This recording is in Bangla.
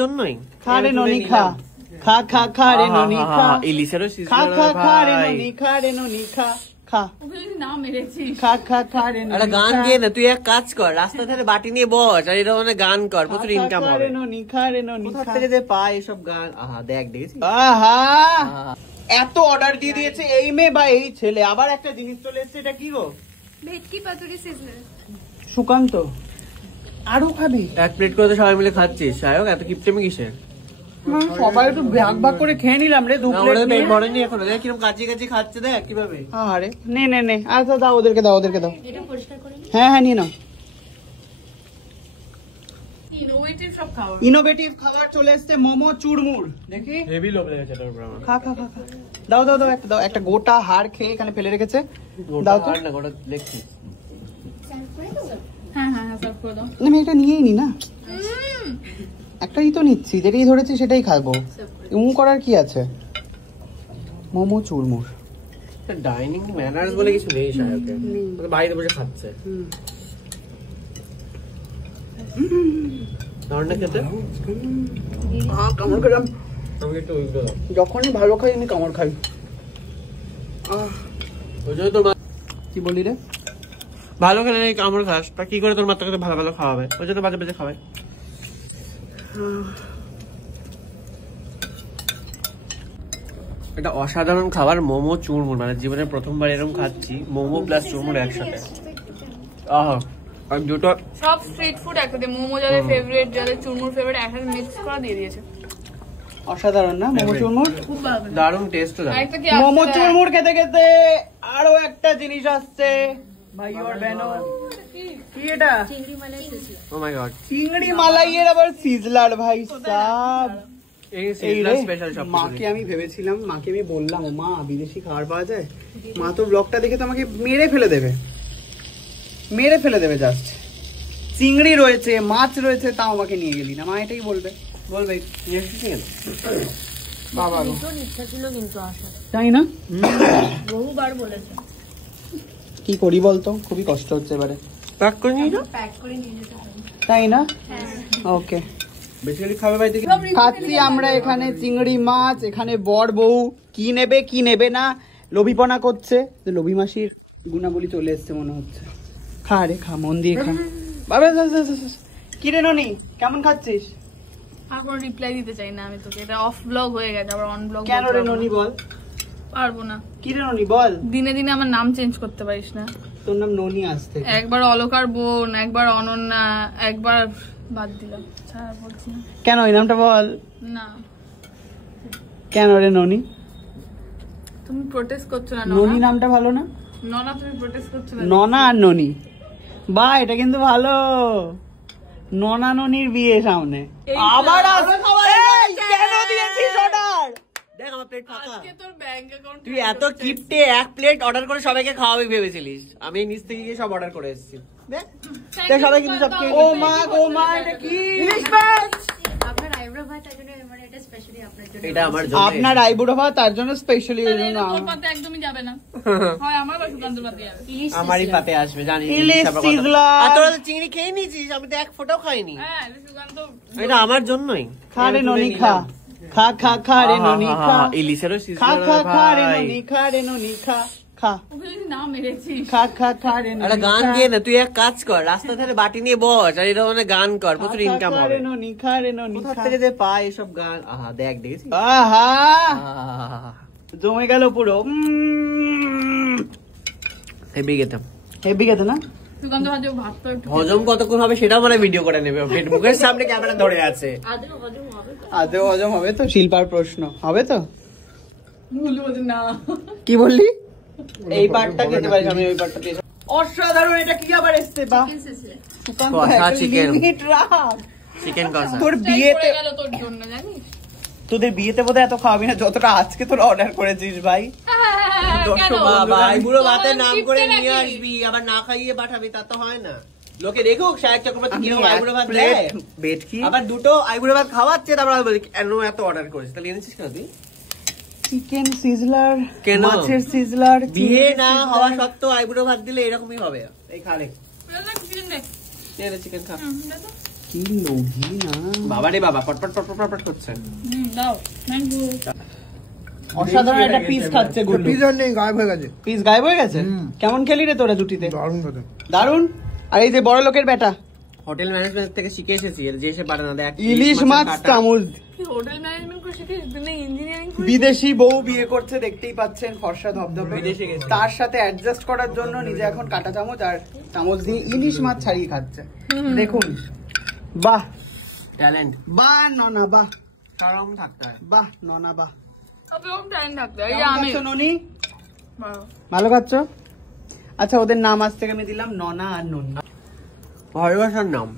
জন্যই খা রে ননি খা খা খা খা রে ননি খা ইলিশেরও খা খা খা রে ননি খা রে ননি খা খা না মেরেছিস খা খা খা রে ননি একটা গান গেয়ে না, তুই এক কাজ কর, রাস্তা ধারে বাটি নিয়ে বস আর এরকম গান কর, প্রচুর ইনকাম হবে। রে ননি খা রে ননি কোথা খা থেকে যে পায় এসব গান। আহা দেখ, দেখেছিস? আহা এত অর্ডার দিয়ে দিয়েছে এই মেয়ে বা এই ছেলে। আবার একটা জিনিস চলে এসেছে, এটা কি গো? ভেটকি পাতুরি সিজলার। সুকান্ত আরো খাবি? এক প্লেট করে তো সবাই মিলে খাচ্ছিস, সায়ক এত কিপটেমি কিসের? সবাই একটু ভাগ ভাগ করে খেয়ে নিলাম রে, দু প্লেট পেট ভরেনি এখনো, দেখ কিরকম কাচি কাচি খাচ্ছে, দেখ কিভাবে। আরে নে নে নে, আচ্ছা দাও ওদেরকে, দাও ওদেরকে দাও। হ্যাঁ হ্যাঁ নিয়ে নাও। ইনোভেটিভ সব খাবার, ইনোভেটিভ খাবার চলে এসেছে, মোমো চুরমুর। দেখি হেভি লোভ লেগেছে তোর উপর আমার। খা খা খা খা। দাও দাও দাও, একটা দাও, একটা গোটা হাড় খেয়ে এখানে ফেলে রেখেছে, দাও তো। আর না গোটা লেগছিস। হ্যাঁ হ্যাঁ হ্যাঁ, সার্ভ করে দাও। আমি এটা নিয়েই নি না, একটাই তো নিচ্ছি, যেটাই ধরেছি সেটাই খাবো, এমন করার কি আছে। মোমো চুরমুর, ডাইনিং ম্যানার্স বলে কিছু নেই সায়কে, বাইরে বসে খাচ্ছে। দারুণ খেতে। কামড় খেলাম, আমাকে একটু উইকটা দাও। যখনই ভালো খাই আমি কামড় খাই। ওই জন্য তোর কি বলি রে? ভালো খেলে এই কামড় খাস, তা কি করে তোর মাত্রাকে ভালো ভালো খাওয়াবে? ওই জন্য বাজে বাজে খাওয়ায়। এটা অসাধারণ খাবার, মোমো চুরমুর, মানে জীবনে প্রথমবার এরকম খাচ্ছি, মোমো প্লাস চুরমুর একসাথে। আহ, আর দুটো সব স্ট্রিট ফুড একসাথে, মোমো যাদের ফেভারিট, যাদের চুরমুর ফেভারিট, একসাথে মিক্স করে দিয়ে দিয়েছে। অসাধারণ না মোমো চুরমুর? খুব ভালো। দারুণ টেস্ট। আরেকটা কি মোমো আসছে? চুরমুর খেতে খেতে আরো একটা জিনিস আসছে ভাই ওর বেনো। কি এটা? ও মাই গড, চিংড়ি মালাইয়ের আবার সিজলার ভাই সাব। এই এই রে, স্পেশাল সব। মাকে আমি ভেবেছিলাম, মাকে আমি বললাম ও মা বিদেশি খাবার পাওয়া যায়, মা তো ব্লগটা দেখে তো আমাকে মেরে ফেলে দেবে, মেরে ফেলে দেবে। জাস্ট চিংড়ি রয়েছে, মাছ রয়েছে, তাও আমাকে নিয়ে গেলি না। মা এটাই বলবে, বলবে বাবা গো। ইচ্ছা ছিল কিন্তু আসার, তাই না? বহুবার বলেছে। কি করি বলতো, খুবই কষ্ট হচ্ছে এবারে। প্যাক করে নিয়ে যাও। প্যাক করে নিয়ে যেতে হবে। তাই না? ওকে, বেসিক্যালি খাবে বাড়ি থেকে। খাচ্ছি আমরা এখানে চিংড়ি মাছ, এখানে বর বউ কি নেবে কি নেবে না লোভীপনা করছে। লোভী মাসির গুণাবলী চলে এসছে মনে হচ্ছে। খা রে খা, মন দিয়ে খা বাবা। কি রে ননি, কেমন খাচ্ছিস? আর কোনো রিপ্লাই দিতে চাই না আমি তোকে, এটা অফ ব্লগ হয়ে গেছে, আবার অন ব্লগ কেন রে ননি বল? পারবো না। কি রে ননি বল? দিনে দিনে আমার নাম চেঞ্জ করতে পারিস না। তোর নাম ননি আসতে। একবার অলকার বোন, একবার অনন্যা, একবার বাদ দিলাম, ছাড়া বলছি না। কেন এই নামটা বল না, কেন রে ননি? তুমি প্রোটেস্ট করছো না ননি ননা? নামটা ভালো না? ননা তুমি প্রোটেস্ট করছো না? ননা আর ননি, বা এটা কিন্তু ভালো। ননা ননির বিয়ে সামনে, আবার কেন দিয়েছিস অর্ডার? দেখ আমার প্লেট ফাঁকা। আজকে তোর ব্যাংক অ্যাকাউন্ট তুই এত কিপটে, এক প্লেট অর্ডার করে সবাইকে খাওয়াবি ভেবেছিলিস, আমি নিচ থেকে গিয়ে সব অর্ডার করে এসেছি। দেখ সবাই কিন্তু সব খেয়ে ও মা গো মা, এটা কি? আপনার আইব্রো ভাত তার জন্য মানে এটা স্পেশালি আপনার জন্য। এটা আমার জন্য। আপনার আইবুড়ো ভাত তার জন্য স্পেশালি। তোর পাতে একদমই যাবে না, হয় আমার বা সুকান্ত পাতে যাবে। আমারই পাতে আসবে, জানি। ইলিশ সিজলার। আর তোরা তো চিংড়ি খেয়ে নিয়েছিস, আমি তো এক ফোঁটাও খাইনি। হ্যাঁ সুকান্ত এটা আমার জন্যই। খা রে ননি খা খা খা খা রে ননি খা ইলিশেরও খা খা খা রে সিজন। ননি খা রে ননি খা খা ওকে যদি না মেরেছিস। খা খা খা রে ননি একটা গান গেয়ে না, তুই এক কাজ কর, রাস্তা ধারে বাটি নিয়ে বস আর এরকম গান কর, প্রচুর ইনকাম হবে। রে ননি খা রে ননি কোথা খা। থেকে যে পায় এসব গান। আহা দেখ, দেখেছিস? আহা আহা, জমে গেল পুরো। হেভি গেতাম। হেভি গেছে না? সুকান্ত ভাজে ভাত তো একটু হজম কতক্ষণ হবে সেটাও মানে ভিডিও করে নেবে, মুখের সামনে ক্যামেরা ধরে আছে। আদৌ হজম হবে তো? শিল্পার প্রশ্ন হবে তো? বলবো যে না। কি বললি? এই পার্টটা খেতে পারিস, আমি ওই পার্টটা দিয়ে। অসাধারণ, এটা কি আবার এসছে? বাহ, সুকান্ত কষা একটা chicken। লিমিট রাখ। চিকেন কষা। তোর বিয়েতে বিয়েতে, গেল তোর জন্য জানিস। তোদের বিয়েতে বোধহয় এত খাওয়াবি না যতটা আজকে তোর অর্ডার করেছিস ভাই। কেন? বাবা, বুড়ো ভাতের নাম করে কিপটে নিয়ে নাকি? আসবি, আবার না খাইয়ে পাঠাবি, তা তো হয় না। লোকে দেখুক শায়ক চক্রবর্তী কিরকম আইবুড়ো ভাত প্লেট দেয়, বেটকি, আবার দুটো আইবুড়ো ভাত খাওয়াচ্ছে, তারপর আমি বলি কেন এত অর্ডার করেছিস, তাহলে এনেছিস কেন তুই? চিকেন সিজলার, কেন? মাছের সিজলার। বিয়ে না হওয়া সত্ত্বেও আইবুড়ো ভাত দিলে এরকমই হবে। এই খা রে, চিকেন দে। চিকেন খা। দে তো। কি লোভী না। বাবা রে বাবা, পটপট পটপট পটপট করছে। দাও, থ্যাংক ইউ। অসাধারণ একটা পিস খাচ্ছে গুল্লু। পিস আর নেই, গায়েব হয়ে গেছে। পিস গায়েব হয়ে গেছে? কেমন খেলি রে তোরা দুটিতে? দারুণ কথা। দারুন। আর এই যে বড় লোকের বেটা, হোটেল ম্যানেজমেন্ট থেকে শিখে এসেছি, এর যে এসে পারে না দেখ। ইলিশ মাছ চামচ। কি হোটেল ম্যানেজমেন্ট করে শিখিস? তুমি ইঞ্জিনিয়ারিং করে? বিদেশি বউ বিয়ে করছে, দেখতেই পাচ্ছেন, ফর্সা ধবধবে। বিদেশে গেছে। তার সাথে অ্যাডজাস্ট করার জন্য নিজে এখন কাঁটা চামচ আর চামচ দিয়ে ইলিশ মাছ ছাড়িয়ে খাচ্ছে। দেখুন, বাহ ট্যালেন্ট, বাহ ননা, বাহ শরম থাকতে হয়। বাহ ননা, বাহ। এরকম টাইম থাকতে হয়। এই যে কেমন আমি খাচ্ছ ননি? বাহ। ভালো খাচ্ছ? আচ্ছা, ওদের নাম আজ থেকে আমি দিলাম ননা আর ননি। ভালোবাসার নাম।